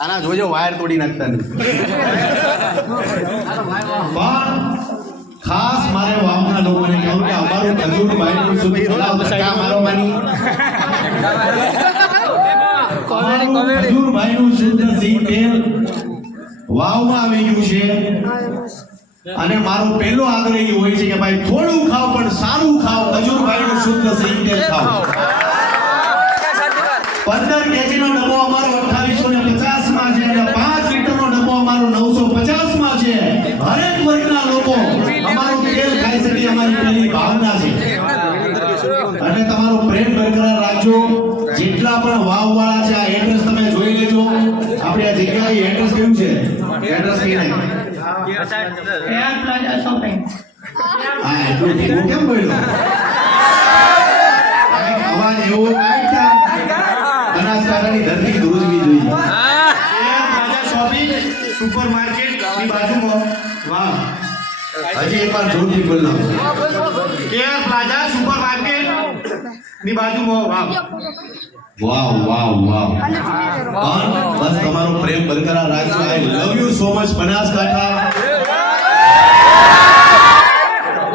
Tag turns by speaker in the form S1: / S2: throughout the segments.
S1: આના જોજો વાયર તોડી નાખતા ખાસ મારે વામના લોકોને કહું કે અમારું ખજૂર ભાઈનું ખજૂર ભાઈનું શુદ્ધ સિંહ તેલ વાવમાં આવી ગયું છે. અને મારો પહેલો આગ્રહ હોય છે કે ભાઈ થોડું ખાવ પણ સારું ખાવ. ખાઓ ખજૂરભાઈનું શુદ્ધ સિંહ તેલ ખાઓ પંદર કેજીનો ડબ્બો અમારો અઠાવીસો ને પચાસમાં છે અને પાંચ લીટરનો ડબ્બો અમારો નવસો પચાસમાં છે. હરેક વર્ગના લોકો અમારું તેલ ખાઈ શકે અમારી પહેલી ભાવના છે. અને તમારો પ્રેમ બરકરાર રાખજો. જેટલા પણ વાવ વાળા છે આ એડ્રેસ તમે જોઈ લેજો. આપણે આ જગ્યાએ એડ્રેસ કેવું છે? એડ્રેસ કઈ
S2: શોપિંગ
S1: હા એટલું કેમ કાંઈક અવાજ એવો ત્યાં બનાસકાંઠાની ધરતી ધ્રુજવી જોઈએ
S3: રાજા શોપિંગ સુપર માર્કેટની બાજુમાં
S1: વાહ હજી એકવાર જોરથી બોલના
S3: કેર પ્લાઝા સુપર માર્કેટની બાજુમાં વાવ
S1: વાવ વાવ વાવ પણ બસ તમારો પ્રેમ બરકરાર રાખજો I love you so much Banaskantha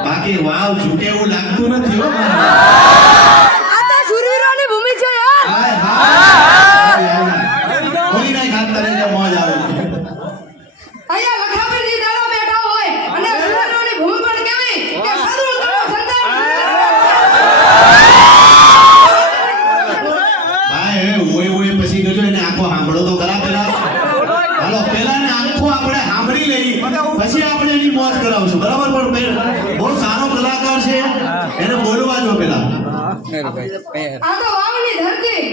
S1: બાકી વાવ છૂટે એવું લાગતું નથી હો મને.
S4: આ તો શૂરવીરોની ભૂમિ છે યાર
S1: હાય, હાય. કોઈ નહીં ખાતા મોજ આવે.
S4: અહીંયા લખાવીરજી દાડો બેઠા હોય અને શૂરવીરોની ભૂમિ પણ કેવી કે સદુ તમો સંતાન
S1: ભાઈ હવે ઓય ઓય પછી ગજો એને આખો સાંભળો તો ખરા પેલા. હાલો પેલા ને આખો આપણે સાંભળી લઈ પછી આપણે એની મોજ કરાવશું. બરાબર? પણ બહુ સારો કલાકાર છે. એને બોલવા જો પેલા.
S4: આ તો વાવની ધરતી.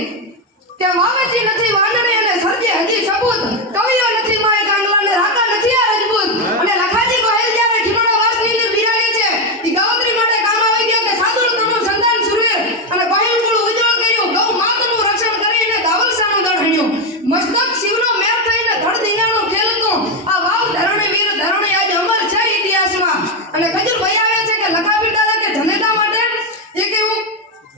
S4: કે વાવેજી નથી વાનરી અને સરજે હજી સબૂત કવિઓ નથી માય કાંગલા ને રાકા નથી આ રજપૂત અને લખાજી ગોહેલ જ્યારે ખીમણો વાસની અંદર બિરાજે છે ઈ ગાવત્રી માટે કામ આવી ગયો કે સાદુર તમો સંતાન સુરવીર અને ગોહેલ કુળ ઉજ્જવળ કર્યું ગૌ માતનું રક્ષણ કરીને દાવલ સાનું દળ હણ્યું મસ્તક શિવનો મેર થઈને ધડ દિનાનું ખેલતું આ વાવ ધરણી વીર ધરણી આજે અમર છે ઇતિહાસમાં અને ખજૂર ભાઈ આવે છે કે લખાવી ડાલા કે જનેતા માટે એક એવું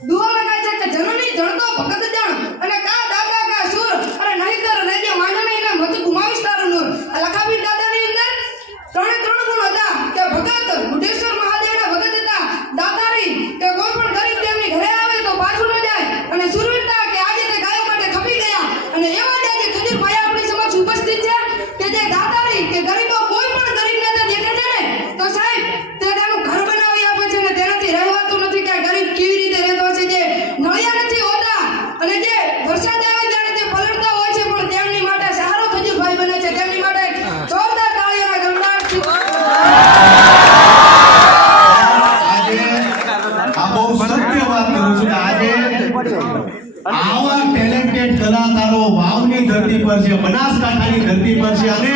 S4: દુહો લખાય છે કે જનની જણતો ભગત જણ અને કા દાદા કા સુર અને નહીતર રેજે વાંઢણી ને મત ગુમાવીશ તારું નૂર આ લખાવી દાદાની અંદર ત્રણે ત્રણ ગુણ હતા કે ભગત બુઢેશ્વર મહાદેવના ભગત હતા દાતારી કે કોઈ પણ ગરીબ તેમની ઘરે આવે તો પાછું ન જાય અને સુરવીરતા કે આજે તે ગાયો માટે ખપી ગયા અને એવા જ આજે ખજૂર ભાઈ આપણી સમક્ષ ઉપસ્થિત છે કે જે દાતારી કે ગરીબો કોઈ પણ ગરીબ નેતા દેખે છે ને તો સાહેબ તે તેનું ઘર બનાવી આપે છે ને તેનાથી રહેવાતું નથી કે આ ગરીબ કેવી રીતે રહેતો છે જે નળિયા નથી હોતા અને જે વરસાદ આવે ત્યારે તે પલળતા હોય છે પણ તેમની માટે સહારો ખજૂર ભાઈ બને છે તેમની માટે જોરદાર તાળીઓના ગણગાટ
S1: આજે આ બહુ સત્ય વાત કરું છું કે આજે આવા ટેલેન્ટેડ કલાકારો વાવની ધરતી પર છે બનાસકાંઠાની ધરતી પર છે અને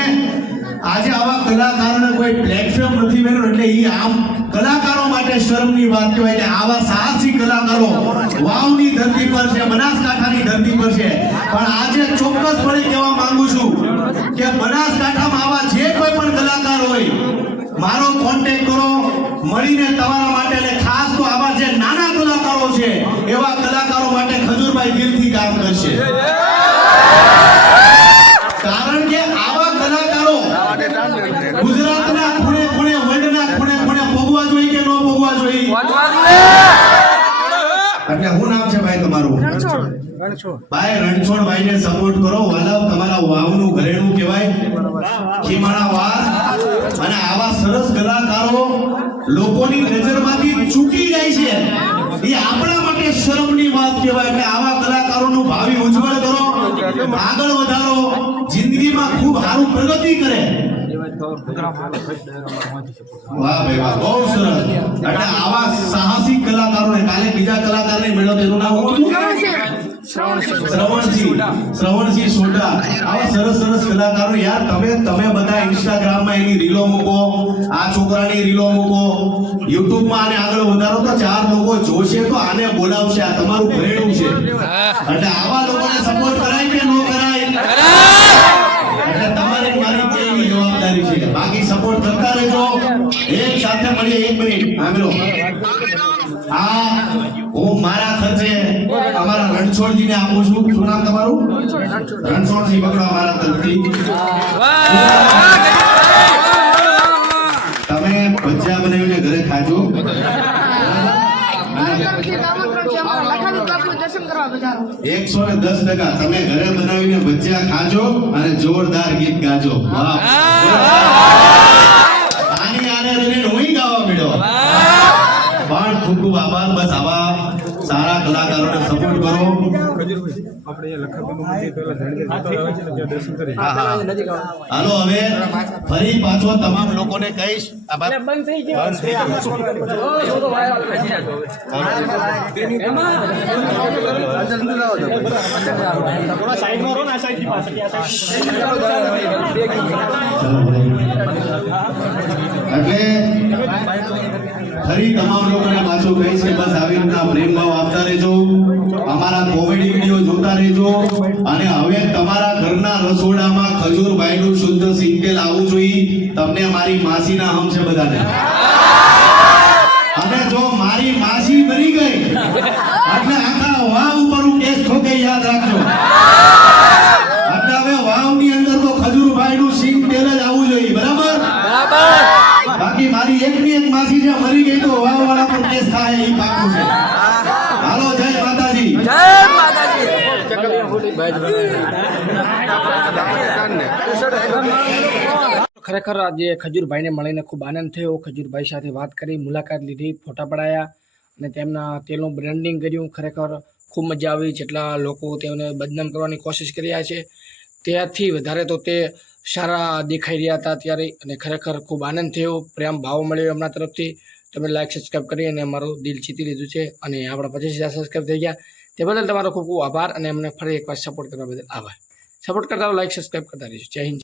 S1: આજે આવા કલાકારોને કોઈ પ્લેટફોર્મ નથી મળ્યું એટલે એ આમ કલાકારો માટે શરમની વાત કહેવાય કે આવા સાહસી કલાકારો વાવની ધરતી પર છે, બનાસકાંઠાની ધરતી પર છે. પણ આજે ચોક્કસપણે કહેવા માંગુ છું કે બનાસકાંઠામાં આવા જે કોઈ પણ કલાકાર હોય, મારો કોન્ટેક્ટ કરો, મળીને તમારા માટે અને ખાસ તો આવા જે નાના કલાકારો છે, એવા કલાકારો માટે ખજૂરભાઈ દિલથી કામ કરશે કારણ કે આવા કલાકારો ગુજરાતના ખૂણે ખૂણે વર્લ્ડના ખૂણે ખૂણે ભોગવા જોઈએ કે ન ભોગવા જોઈએ એટલે શું નામ છે ભાઈ તમારું ભાઈ, રણછોડ ભાઈને સપોર્ટ કરો. વાલવ તમારા વાવનું ઘરેણું કહેવાય. ખીમાણા વાસ અને આવા સરસ કલાકારો લોકોની નજરમાંથી ચૂકી જાય છે. એ આપણા માટે શરમની વાત કહેવાય કે આવા કલાકારોનું ભાવિ ઉજ્જવળ કરો. આગળ વધારો. જિંદગીમાં ખૂબ સારું પ્રગતિ કરે. વાહ ભાઈ, વાહ. બહુ સરસ. એટલે આવા સાહસિક કલાકારોને કાલે બીજા કલાકારને ને તો એનું નામ હતું? આવા સરસ સપોર્ટ કરાય કે કરાય? તમારી બાકી સપોર્ટ કરતા રહેજો. એક સાથે મળીએ, એક મિનિટ. સાંભળો આ હું મારા ખર્ચે અમારા રણછોડ રણછોડજીને આપું છું. શું નામ તમારું? રણછોડજી પકડો મારા તરફથી. તમે ભજીયા બનાવીને ઘરે ખાજો. એકસો ને દસ ટકા તમે ઘરે બનાવીને ભજીયા ખાજો અને જોરદાર ગીત ગાજો. આની આને રહીને હું ગાવા મળ્યો પણ ખૂબ ખૂબ આભાર. બસ આવા સારા કલાકારોને સપોર્ટ કરો. હાલો હવે ફરી પાછો તમામ લોકોને કહીશ. એટલે ફરી તમામ લોકોને પાછું કહીશ કે બસ આવી રીતના પ્રેમ ભાવ આપતા રહેજો, અમારા કોમેડી વીડિયો જોતા રહેજો, અને હવે તમારા ઘરના રસોડામાં ખજૂરભાઈનું શુદ્ધ સિંગતેલ આવવું જોઈએ, તમને મારી માસીના હમ છે બધાને. અને જો મારી માસી મરી ગઈ, એટલે આખા વાવ ઉપર હું કેસ ઠોકે યાદ રાખજો એટલે હવે વાવની અંદર તો ખજૂરભાઈનું સિંગ તેલ જ આવવું જોઈએ બરાબર બાકી મારી એકની એક માસી જે મરી ગઈ તો વાવ વાળા કેસ એ છે. હાલો, જય માતાજી.
S5: ખરેખર આજે ખજૂરભાઈને મળીને ખૂબ આનંદ થયો. ખજૂરભાઈ સાથે વાત કરી, મુલાકાત લીધી, ફોટા પડાયા અને તેમના તેલનું બ્રાન્ડિંગ કર્યું. ખરેખર ખૂબ મજા આવી. જેટલા લોકો તેમને બદનામ કરવાની કોશિશ કર્યા છે ત્યાંથી વધારે તો તે સારા દેખાઈ રહ્યા હતા ત્યારે અને ખરેખર ખૂબ આનંદ થયો. પ્રેમ ભાવ મળ્યો એમના તરફથી. તમે લાઈક સબસ્ક્રાઈબ કરી અને અમારું દિલ જીતી લીધું છે અને આપણા પચીસ હજાર સબસ્ક્રાઈબ થઈ ગયા. તે બદલ તમારો ખૂબ ખૂબ આભાર અને અમને ફરી એકવાર સપોર્ટ કરવા બદલ આભાર. સપોર્ટ કરતા લાઈક સબસ્ક્રાઈબ કરતા રહીશું જય હિન્દ.